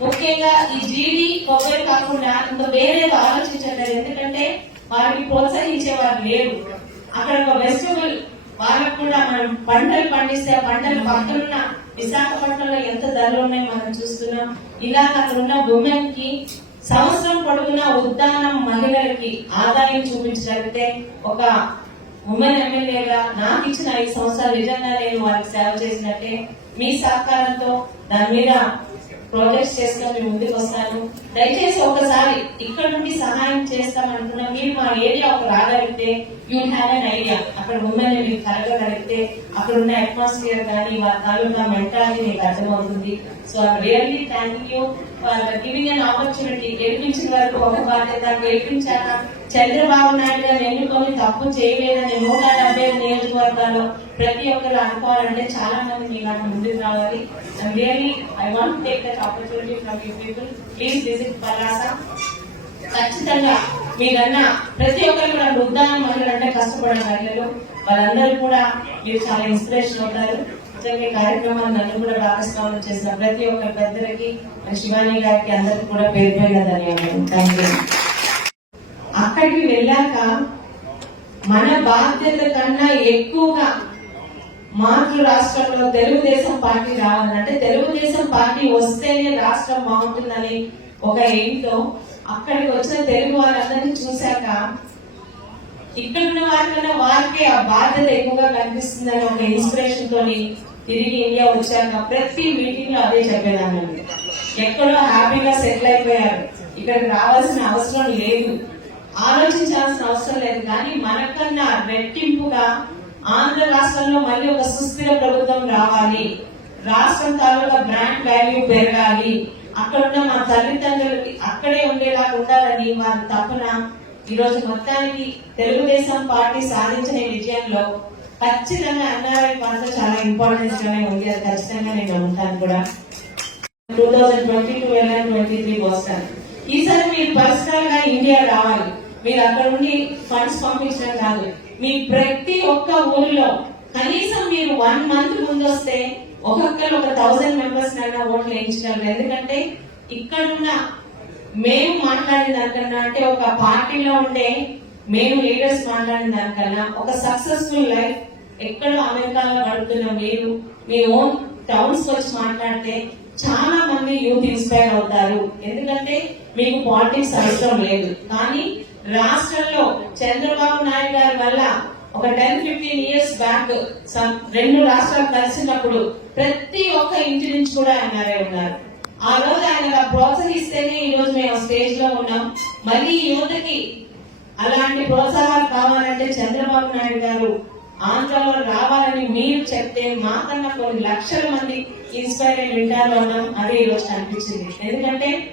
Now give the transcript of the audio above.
ముఖ్యంగా ఈ జీడి కొబ్బరి కాకుండా ఇంకా వేరేది ఆలోచించండి ఎందుకంటే వారికి ప్రోత్సహించేవారు లేరు. అక్కడ ఒక వెజిటబుల్ వాళ్ళకు కూడా మనం పంటలు పండిస్తే పంటలు పక్కనున్న విశాఖపట్నంలో ఎంత ధరలు ఉన్నాయో మనం చూస్తున్నాం. ఇలా అక్కడ ఉన్న ఉమెన్కి సంవత్సరం పొడవునా ఉద్దానం మహిళలకి ఆదాయం చూపించగలిగితే ఒక ఉమెన్ ఎమ్మెల్యేగా నాకు ఇచ్చిన ఐదు సంవత్సరాలు నిజంగా నేను వారికి సేవ చేసినట్టే మీ సహకారంతో దాని మీద ప్రాజెక్ట్స్ చేసుకొని మేము ముందుకు వస్తాను దయచేసి ఒకసారి ఇక్కడ నుండి సహాయం చేస్తామనుకున్నా మీరు మా ఏరియా ఒక రాగలిగితే యూ హ్యావ్ అన్ ఐడియా అక్కడ ఉమెన్ మీరు కలగగలిగితే అక్కడ ఉన్న అట్మాస్ఫియర్ కానీ వారి తాలూకా మెంటాలిటీ మీకు అర్థమవుతుంది. So I really thank you for giving an opportunity గెలిపించిన వరకు ఒక బాధ్యత గెలిపించాక చంద్రబాబు నాయుడు గారు ఎన్నుకొని తప్పు చేయలేదని నూట డెబ్బై ఐదు నియోజకవర్గాల్లో ప్రతి ఒక్కరు అనుకోవాలంటే చాలా మంది మీ నాకు ముందుకు రావాలి. Really I want take that opportunity from you people please visit Palasa ఖచ్చితంగా మీరన్న ప్రతి ఒక్కరు కూడా వృద్ధాన్ని మహిళలంటే కష్టపడిన కష్టపడే మహిళలు వాళ్ళందరూ కూడా మీరు చాలా ఇన్స్పిరేషన్ అవుతారు. నిజంగా ఈ కార్యక్రమాన్ని నన్ను కూడా భాగస్వామ్యం చేసిన ప్రతి ఒక్క పెద్దలకి శివాని గారికి అందరికి కూడా పేరు పేరుగా ధన్యవాదాలు. థ్యాంక్ యూ అక్కడికి వెళ్ళాక మన బాధ్యత కన్నా ఎక్కువగా మాతృ రాష్ట్రంలో తెలుగుదేశం పార్టీ రావాలంటే తెలుగుదేశం పార్టీ వస్తేనే రాష్ట్రం బాగుంటుందని ఒక ఇంట్లో అక్కడికి వచ్చిన తెలుగు వారందరినీ చూశాక ఇక్కడ ఉన్న వారికన్నా వారికే ఆ బాధ్యత ఎక్కువగా కనిపిస్తుందని ఒక ఇన్స్పిరేషన్ తోని తిరిగి ఇండియా వచ్చాక ప్రతి మీటింగ్లో అదే చెప్పేదాన్ని. ఎక్కడో హ్యాపీగా సెటిల్ అయిపోయారు. ఇక్కడికి రావాల్సిన అవసరం లేదు. ఆలోచించాల్సిన అవసరం లేదు. కానీ మనకన్నా రెట్టింపుగా ఆంధ్ర రాష్ట్రంలో మళ్ళీ ఒక సుస్థిర ప్రభుత్వం రావాలి. రాష్ట్రం తాలూకా బ్రాండ్ వాల్యూ పెరగాలి. అక్కడ ఉన్న మా తల్లిదండ్రులకి అక్కడే ఉండేలా ఉండాలని వారి తపన ఈరోజు మొత్తానికి తెలుగుదేశం పార్టీ సాధించిన విజయంలో ఖచ్చితంగా అన్నారాయణ పాత్ర చాలా ఇంపార్టెన్స్ గానే ఉంది. అది ఖచ్చితంగా నేను నమ్ముతాను కూడా. Two thousand twenty two twenty three వస్తాను. ఈసారి మీరు పర్సనల్గా ఇండియా రావాలి. మీరు అక్కడ నుండి ఫండ్స్ పంపించడం కాదు. మీ ప్రతి ఒక్క ఊరిలో కనీసం మీరు వన్ మంత్ ముందు వస్తే ఒక్కొక్కరు ఒక థౌసండ్ మెంబర్స్ నైనా ఓట్లు వేయించగలరు ఎందుకంటే ఇక్కడున్న మేము మాట్లాడిన దానికన్నా అంటే ఒక పార్టీలో ఉండే మేము లీడర్స్ మాట్లాడిన దానికన్నా ఒక సక్సెస్ఫుల్ లైఫ్ ఎక్కడో అమెరికాలో గడుపుతున్న మీరు మీ ఓన్ టౌన్స్ వచ్చి మాట్లాడితే చాలా మంది యూత్ ఇన్స్పైర్ అవుతారు. ఎందుకంటే మీకు పాలిటిక్స్ అవసరం లేదు. కానీ రాష్ట్రంలో చంద్రబాబు నాయుడు గారి వల్ల ఒక టెన్ ఫిఫ్టీన్ ఇయర్స్ బ్యాక్ రెండు రాష్ట్రాలు కలిసినప్పుడు ప్రతి ఒక్క ఇంటి నుంచి కూడా ఎన్ఆర్ఐ ఉన్నారు. ఆ రోజు ఆయన ప్రోత్సహిస్తేనే ఈ రోజు మేము స్టేజ్లో ఉన్నాం. మళ్ళీ యువతకి అలాంటి ప్రోత్సాహాలు కావాలంటే చంద్రబాబు నాయుడు గారు ఆంధ్రలో రావాలని మీరు చెప్తే మాకన్నా కొన్ని లక్షల మంది ఇన్స్పైర్ అయి వింటారు అన్నాం. అదే ఈ రోజు అనిపించింది. ఎందుకంటే